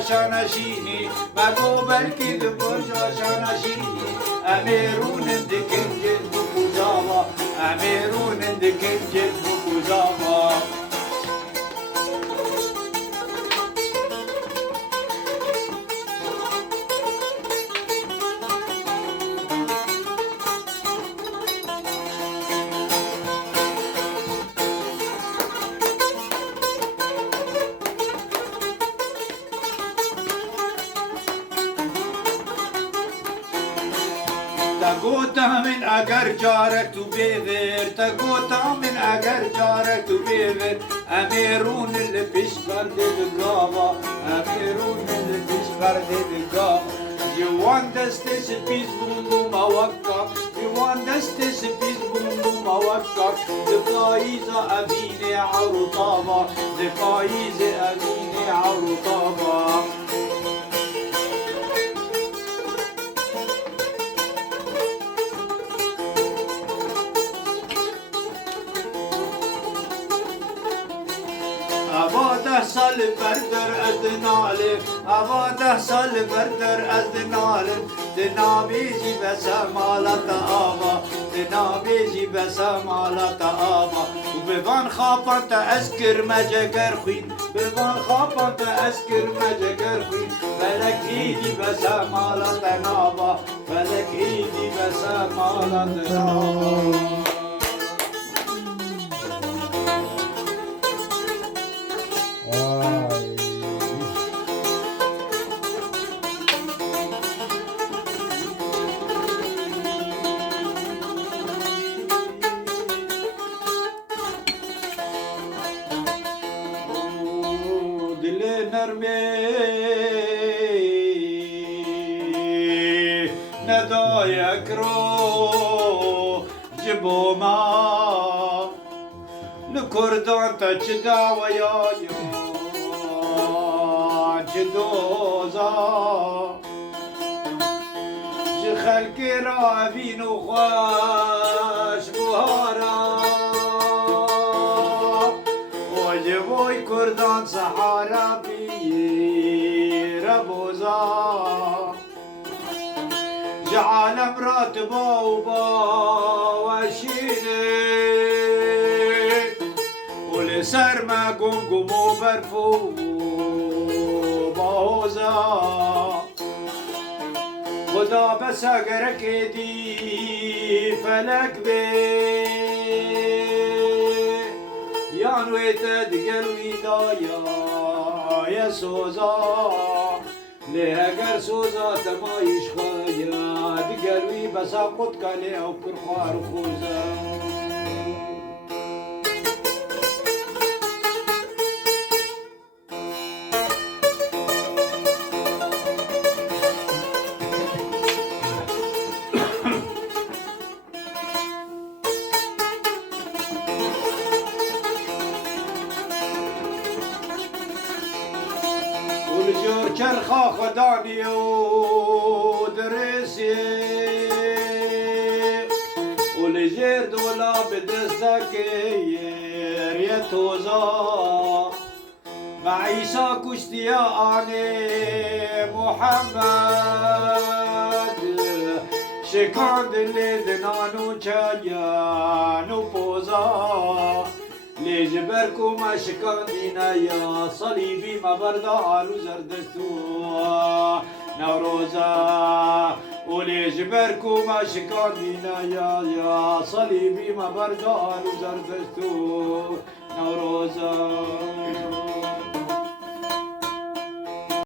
شانشینی مگو بلکی دو برجا شانشینی امیرون دکن جد بکوزاوا امیرون دکن جد بکوزاوا تقوتا من اگر جارك تو بيذر تقوتا من اگر جارك تو بيذر اميرون اللي بيش برد القابة اميرون اللي بيش برد القابة You want us this peace boom boom awakka You want us this peace boom boom awakka دفايزة أبيني عروطابة دفايزة أبيني عروطابة آباده سال بردر ادنالم آباده سال بردر ادنالم دنابیجی بس مالت آبا دنابیجی بس مالت آبا و بوان خاپان تا اسکر مجگر خوین بوان خاپان تا اسکر مجگر خوین فلک ایدی بس مالت نابا فلک ایدی بس مالت نابا ندایک رو جبو ما لکردان تا چه دعویا چه دوزا چه خلقی را بین و خوش بهارا و جبوی کردان سحارا بیر بوزا عالم راتبا وباشيني ولسر ما قمقمو برفو باوزا خدا بس اگرك دي فلك بي يانويت دقلوي دايا يا سوزا ليه اگر سوزا تمایش خواهد دگروی بسا قد کلی او کرخوار خوزا ولجور چرخا خدانی و درسی ولجر دولا بدستکیر یه توزا مع عیسا کشتیا آنی محمد شکاند لیدنانو چایانو پوزا لیجبرکو ما شکاندینا یا صلیبی ما بردارو زردستو نوروزا ولیجبرکو ما شکاندینا یا صلیبی ما بردارو زردستو